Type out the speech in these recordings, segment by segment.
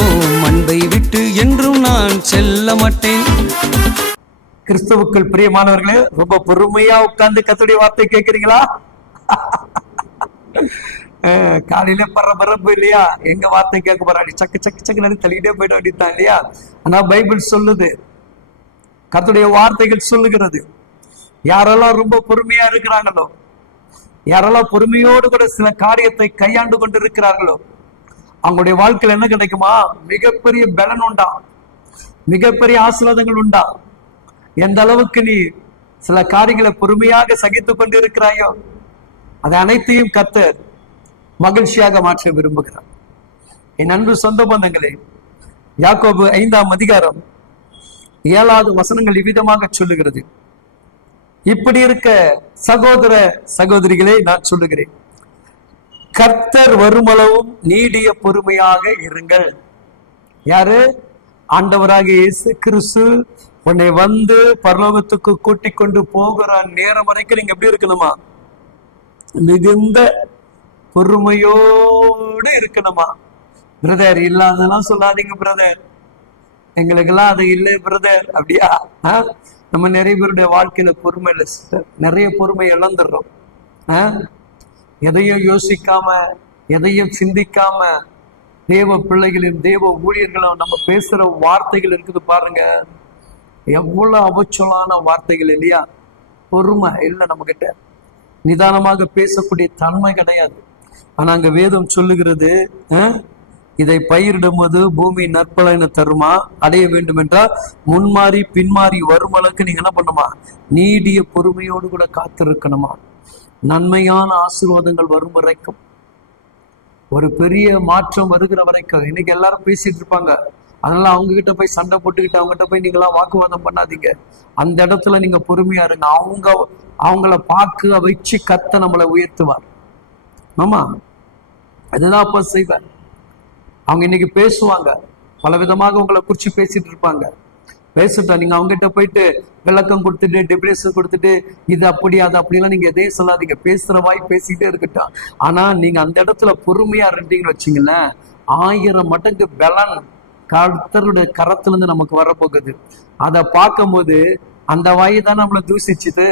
உம் அன்பை விட்டு என்றும் நான் செல்ல மாட்டேன். கிறிஸ்துவுக்குள் பிரியமானவர்களே, ரொம்ப பொறுமையா உட்கார்ந்து கர்த்தருடைய வார்த்தை கேட்கிறீங்களா? காலையில பரபரப்பு இல்லையா? எங்க வார்த்தை கேட்க போறாடி சக்கு சக்கு சக்கு தள்ளிக்கிட்டே போயிட வேண்டியதான் இல்லையா? ஆனா பைபிள் சொல்லுது, கர்த்தருடைய வார்த்தைகள் சொல்லுகிறது, யாரெல்லாம் ரொம்ப பொறுமையா இருக்கிறாங்களோ, யாரெல்லாம் பொறுமையோடு கூட சில காரியத்தை கையாண்டு கொண்டு இருக்கிறார்களோ, அவங்களுடைய வாழ்க்கையில் என்ன கிடைக்குமா? மிகப்பெரிய பலன் உண்டா, மிகப்பெரிய ஆசீர்வாதங்கள் உண்டா. எந்த அளவுக்கு நீ சில காரியங்களை பொறுமையாக சகித்துக் கொண்டு இருக்கிறாயோ, அது அனைத்தையும் கர்த்தர் மகிழ்ச்சியாக மாற்ற விரும்புகிறார். என் அன்பு சொந்த பந்தங்களே, யாக்கோபு 5ஆம் அதிகாரம் 7வது வசனங்கள் இவ்விதமாக சொல்லுகிறது. இப்படி இருக்க சகோதர சகோதரிகளே, நான் சொல்லுகிறேன், கர்த்தர் வருமளவும் நீடிய பொறுமையாக இருங்கள். யாரு? ஆண்டவராகிய இயேசு கிறிஸ்து உன்னை வந்து பரலோகத்துக்கு கூட்டிக் கொண்டு போகிற நேரம் வரைக்கும் நீங்க எப்படி இருக்கணுமா? மிகுந்த பொறுமையோடு இருக்கணுமா? பிரதர் இல்லாதெல்லாம் சொல்லாதீங்க பிரதர், எங்களுக்கெல்லாம் அது இல்லை பிரதர். அப்படியா? நம்ம நிறைய பேருடைய வாழ்க்கையில பொறுமை இல்லை சிஸ்டர். நிறைய பொறுமை இழந்துடுறோம். எதையும் யோசிக்காம, எதையும் சிந்திக்காம தேவ பிள்ளைகளையும் தேவ ஊழியர்களும் நம்ம பேசுற வார்த்தைகள் இருக்குது பாருங்க, எவ்வளவு அவச்சொலான வார்த்தைகள் இல்லையா? பொறுமை இல்லை நம்ம கிட்ட, நிதானமாக பேசக்கூடிய தன்மை கிடையாது. ஆனா அங்க வேதம் சொல்லுகிறது, இதை பயிரிடும் போது பூமி நற்பலனை தருமா, அடைய வேண்டும் என்றால் முன்மாறி பின்மாறி வரும் அளவுக்கு நீங்க என்ன பண்ணுமா? நீடிய பொறுமையோடு கூட காத்திருக்கணுமா? நன்மையான ஆசீர்வாதங்கள் வரும் வரைக்கும், ஒரு பெரிய மாற்றம் வருகிற வரைக்கும். இன்னைக்கு எல்லாரும் பேசிட்டு இருப்பாங்க, அதனால அவங்க கிட்ட போய் சண்டை போட்டுக்கிட்டு அவங்ககிட்ட போய் நீங்களாம் வாக்குவாதம் பண்ணாதீங்க. அந்த இடத்துல நீங்க பொறுமையா இருங்க. அவங்கள பார்க்க வச்சு கர்த்தர் நம்மளை உயர்த்துவார். ஆமா, அதுதான் அப்ப செய்வார். அவங்க இன்னைக்கு பேசுவாங்க, பல விதமாக உங்களை குறிச்சு பேசிட்டு இருப்பாங்க. பேசிட்டா நீங்க அவங்ககிட்ட போயிட்டு விளக்கம் கொடுத்துட்டு டிப்ரெஷன் கொடுத்துட்டு இது அப்படி அது அப்படிலாம் நீங்க எதையும் சொல்லாதீங்க. பேசுற வாய் பேசிக்கிட்டே இருக்கட்டும். ஆனா நீங்க அந்த இடத்துல பொறுமையா இருந்தீங்கன்னு வச்சுங்களேன், 1000 மடங்கு பலன் கர்த்தருடைய கரத்துல இருந்து நமக்கு வரப்போகுது. அதை பார்க்கும்போது அந்த வாயை தான் நம்மளை தூசிச்சுது,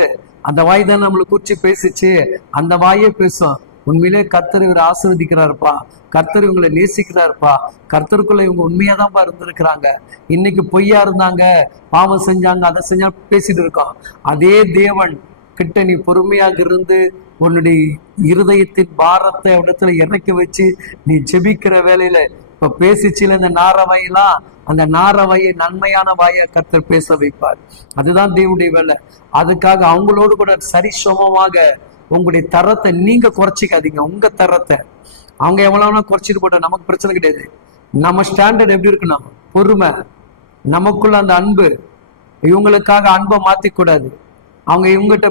அந்த வாய் தான் நம்மளை குறிச்சு பேசிச்சு, அந்த வாயே பேசும். உண்மையிலே கர்த்தர் இவரை ஆசீர்வதிக்கிறாருப்பா, கர்த்தர் இவங்களை நேசிக்கிறாருப்பா, கர்த்தருக்குள்ள இவங்க உண்மையாதான்ப்பா இருந்திருக்கிறாங்க. இன்னைக்கு பொய்யா இருந்தாங்க, பாவம் செஞ்சாங்க, அதை செஞ்சா பேசிட்டு இருக்கோம். அதே தேவன் கிட்ட நீ பொறுமையாக இருந்து உன்னுடைய இருதயத்தின் பாரத்தை இடத்துல இறக்கி வச்சு நீ ஜெபிக்கிற வேலையில இப்ப பேசிச்சுல இந்த நாரவாயெல்லாம், அந்த நாரவாயை நன்மையான வாயை கர்த்தர் பேச வைப்பார். அதுதான் தேவனுடைய வேலை. அதுக்காக அவங்களோடு கூட சரிசமமாக உங்களுடைய தரத்தை நீங்க குறைச்சிக்காதீங்க. உங்க தரத்தை அவங்க எவ்வளவுனா குறைச்சிட்டு போட்டோம், நமக்கு பிரச்சனை கிடையாது. நம்ம ஸ்டாண்டர்ட் எப்படி இருக்குன்னா பொறுமை, நமக்குள்ள அந்த அன்பு. இவங்களுக்காக அன்பை மாத்திக்கூடாது. அவங்க இவங்ககிட்ட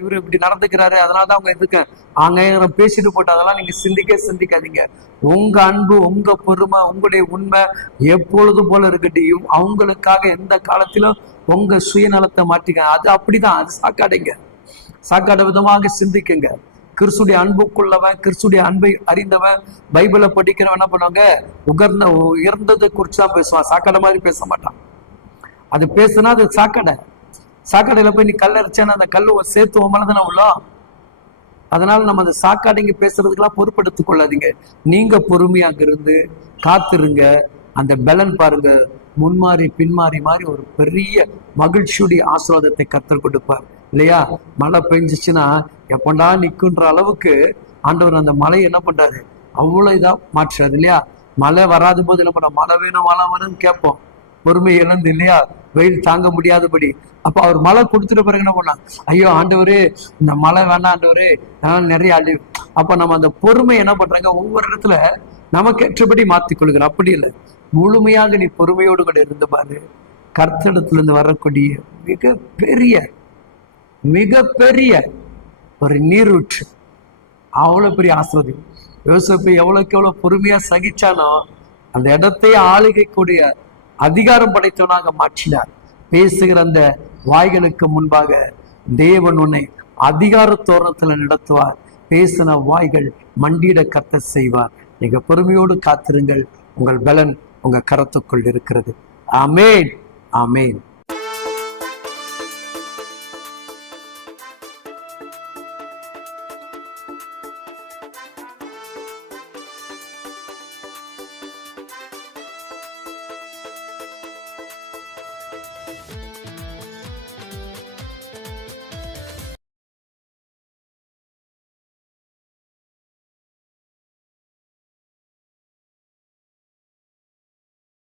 இவரு இப்படி நடந்துக்கிறாரு அதனாலதான் அவங்க எதுக்கு அவங்க பேசிட்டு போட்டு அதெல்லாம் நீங்க சிந்திக்காதீங்க. உங்க அன்பு, உங்க பொறுமை, உங்களுடைய உண்மை எப்பொழுதும் போல இருக்கட்டும். அவங்களுக்காக எந்த காலத்திலும் உங்க சுயநலத்தை மாற்றிக்க. அது அப்படிதான், அது சாக்காட விதமாக சிந்திக்குங்க. கிறிஸ்துடைய அன்புக்குள்ளவன், கிறிஸ்துடைய அன்பை அறிந்தவன், பைபிளை படிக்கிறவன் என்ன பண்ணுவாங்க? உயர்ந்ததை குறிச்சு தான் பேசுவான், சாக்கடை மாதிரி பேச மாட்டான். அது பேசுனா அது சாக்கடையில போய் நீ கல்லரிச்சேன்னா அந்த கல்லு சேர்த்து மேலதானே உள்ளோம். அதனால நம்ம அந்த சாக்காடைங்க பேசுறதுக்கெல்லாம் பொறுப்பெடுத்துக் கொள்ளாதீங்க. நீங்க பொறுமையாக இருந்து காத்திருங்க. அந்த பலன் பாருங்க, முன்மாறி பின்மாறி மாறி ஒரு பெரிய மகிழ்ச்சியுடைய ஆசீர்வாதத்தை கர்த்தர் கொடுப்பார் இல்லையா? மழை பெஞ்சிச்சுன்னா எப்பண்டா நிக்குன்ற அளவுக்கு ஆண்டவர் அந்த மழையை என்ன பண்றாரு? அவ்வளவு இதா மாற்றுறாரு இல்லையா? மழை வராத போது என்ன பண்ண, மழை வேணும்னு கேட்போம், பொறுமை இழந்து இல்லையா? வெயில் தாங்க முடியாதபடி. அப்ப அவர் மழை கொடுத்துட்ட பிறகு என்ன பண்ணா, ஐயோ ஆண்டவரே இந்த மழை வேண்டாம் ஆண்டவரே, நிறைய அழிவு. அப்ப நம்ம அந்த பொறுமை என்ன பண்றாங்க, ஒவ்வொரு இடத்துல நமக்கு ஏற்றபடி மாத்திக் கொள்கிறோம். அப்படி இல்லை, முழுமையாக நீ பொறுமையோடு கூட இருந்து பாரு. கர்த்தரிடத்துல இருந்து வரக்கூடிய மிகப்பெரிய ஒரு நீரூற்று, அவ்வளவு பெரிய ஆசீர்வாதம். யோசேப்பு எவ்வளவுக்கு எவ்வளவு பொறுமையா சகிச்சானோ அந்த இடத்தையே ஆளுகை கூடிய அதிகாரம் படைத்தவனாக மாற்றினார். பேசுகிற அந்த வாய்களுக்கு முன்பாக தேவன் உன்னை அதிகார தோரணத்துல நடத்துவார். பேசின வாய்கள் மண்டியிட கர்த்தர் செய்வார். நீங்க பொறுமையோடு காத்திருங்கள், உங்கள் பலன் உங்க கரத்துக்குள் இருக்கிறது. ஆமேன், ஆமேன்.